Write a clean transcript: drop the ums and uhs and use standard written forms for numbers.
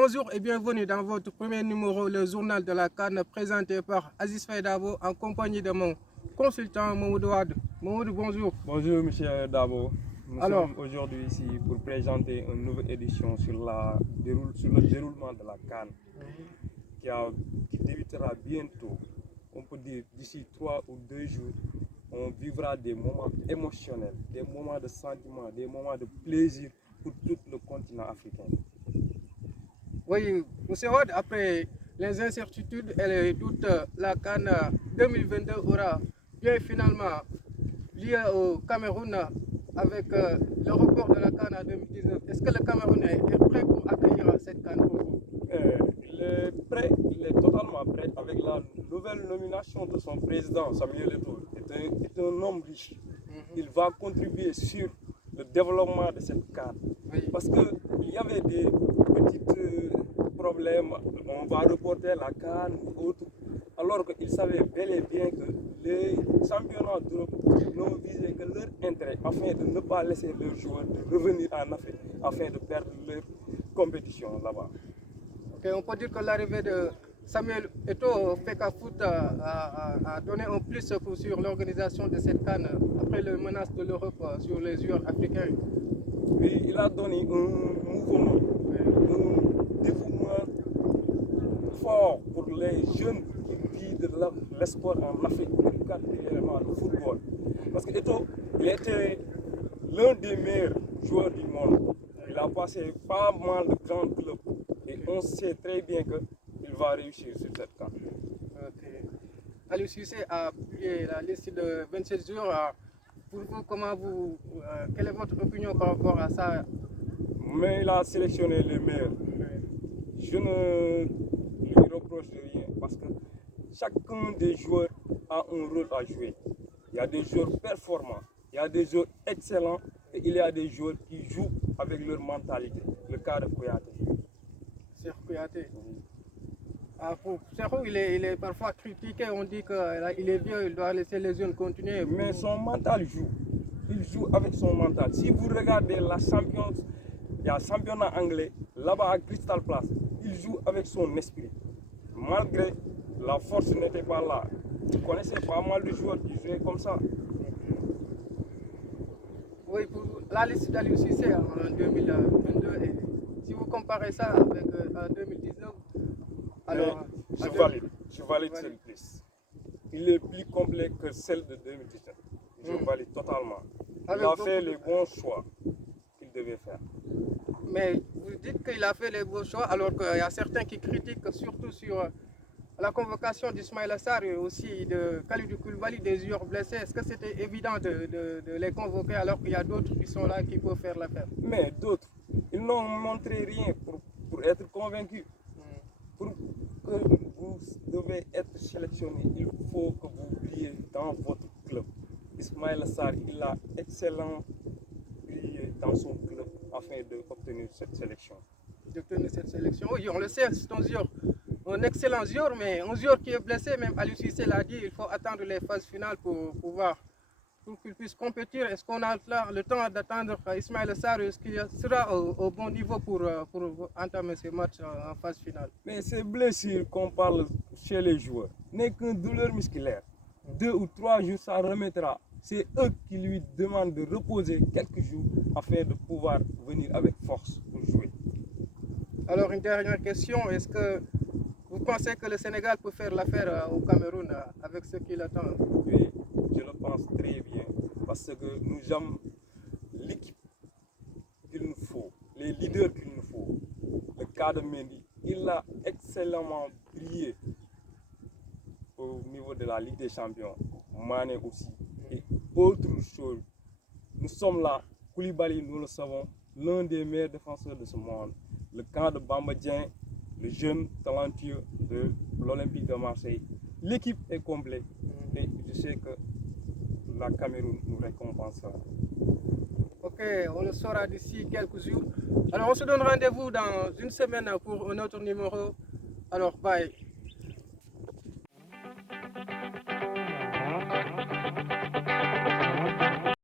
Bonjour et bienvenue dans votre premier numéro, le journal de la CAN, présenté par Aziz Faye-Dabo en compagnie de mon consultant Mamoudou Wade. Mamoudou, bonjour. Bonjour M. Dabo. Nous Alors, sommes aujourd'hui ici pour présenter une nouvelle édition sur le déroulement de la CAN qui débutera bientôt. On peut dire d'ici 3 ou 2 jours, on vivra des moments émotionnels, des moments de sentiment, des moments de plaisir pour tout le continent africain. oui, M. Wade, après les incertitudes et les doutes, la CAN 2022 aura bien finalement lieu au Cameroun avec le report de la CAN en 2019. Est-ce que le Cameroun est prêt pour accueillir cette CAN pour vous? Il est prêt, il est totalement prêt avec la nouvelle nomination de son président, Samuel Eto'o. C'est un homme riche. Il va contribuer sur le développement de cette CAN. Oui. Parce qu'il y avait des petits problèmes, on va reporter la CAN ou autre, alors qu'il savait bel et bien que les championnats d'Europe n'ont visé que leur intérêt afin de ne pas laisser leurs joueurs de revenir en Afrique afin de perdre leur compétition là-bas. Okay, on peut dire que l'arrivée de Samuel Eto'o au FECAFOOT a donné un plus sur l'organisation de cette CAN après les menaces de l'Europe sur les joueurs africains. Oui, il a donné un mouvement, un dévouement fort pour les jeunes qui vivent de l'espoir en Afrique, particulièrement le football. Parce que Eto'o, il était l'un des meilleurs joueurs du monde. Il a passé pas mal de grands clubs et on sait très bien qu'il va réussir sur cette CAN. Okay. Aliou Cissé a publié la liste de 27 joueurs. Pour vous, quelle est votre opinion par rapport à ça? Mais il a sélectionné les meilleurs. Je ne lui reproche de rien parce que chacun des joueurs a un rôle à jouer. Il y a des joueurs performants, il y a des joueurs excellents et il y a des joueurs qui jouent avec leur mentalité. Le cas de Kouyaté. Serhou Kouyaté. Pour Serhou, il est parfois critiqué, on dit qu'il est vieux, il doit laisser les jeunes continuer. Mais son mental joue. Il joue avec son mental. Si vous regardez la Champions, il y a championnat anglais, là-bas à Crystal Palace, il joue avec son esprit. Malgré la force n'était pas là. Vous connaissez pas mal de joueurs qui jouaient comme ça. Oui, pour la liste d'Aliou Cissé en 2022, et si vous comparez ça avec 2019, alors... Je valide cette liste. Il est plus complet que celle de 2019. Je valide totalement. Il a fait les bons choix qu'il devait faire. Mais vous dites qu'il a fait les bons choix alors qu'il y a certains qui critiquent surtout sur la convocation d'Ismaïla Sarr et aussi de Kalidou Koulibaly, des joueurs blessés. Est-ce que c'était évident de les convoquer alors qu'il y a d'autres qui sont là qui peuvent faire l'affaire? Mais d'autres, ils n'ont montré rien pour être convaincus. Pour que vous devez être sélectionné, il faut que vous brillez dans votre club. Ismaïla Sarr, il a excellent brillé dans son club afin d'obtenir cette sélection. D'obtenir cette sélection, oui, on le sait, c'est un excellent joueur, mais un joueur qui est blessé, même Aliou Cissé l'a dit, il faut attendre les phases finales pour qu'il puisse compétir. Est-ce qu'on a le temps d'attendre Ismaïla Sarr? Est-ce qu'il sera au bon niveau pour entamer ce match en phase finale? Mais ces blessures qu'on parle chez les joueurs n'est qu'une douleur musculaire. 2 ou 3 jours, ça remettra. C'est eux qui lui demandent de reposer quelques jours afin de pouvoir venir avec force pour jouer. Alors, une dernière question, est-ce que vous pensez que le Sénégal peut faire l'affaire au Cameroun avec ce qu'il attend? Oui, je le pense très bien parce que nous avons l'équipe qu'il nous faut, les leaders qu'il nous faut. Le cas de Mendy, il a excellemment brillé au niveau de la Ligue des Champions. Mané aussi. Et autre chose, nous sommes là, Koulibaly, nous le savons, l'un des meilleurs défenseurs de ce monde. Le camp de Bamba Dieng, le jeune talentueux de l'Olympique de Marseille. L'équipe est complète et je sais que la Cameroun nous récompensera. Ok, on le saura d'ici quelques jours. Alors on se donne rendez-vous dans une semaine pour un autre numéro. Alors bye.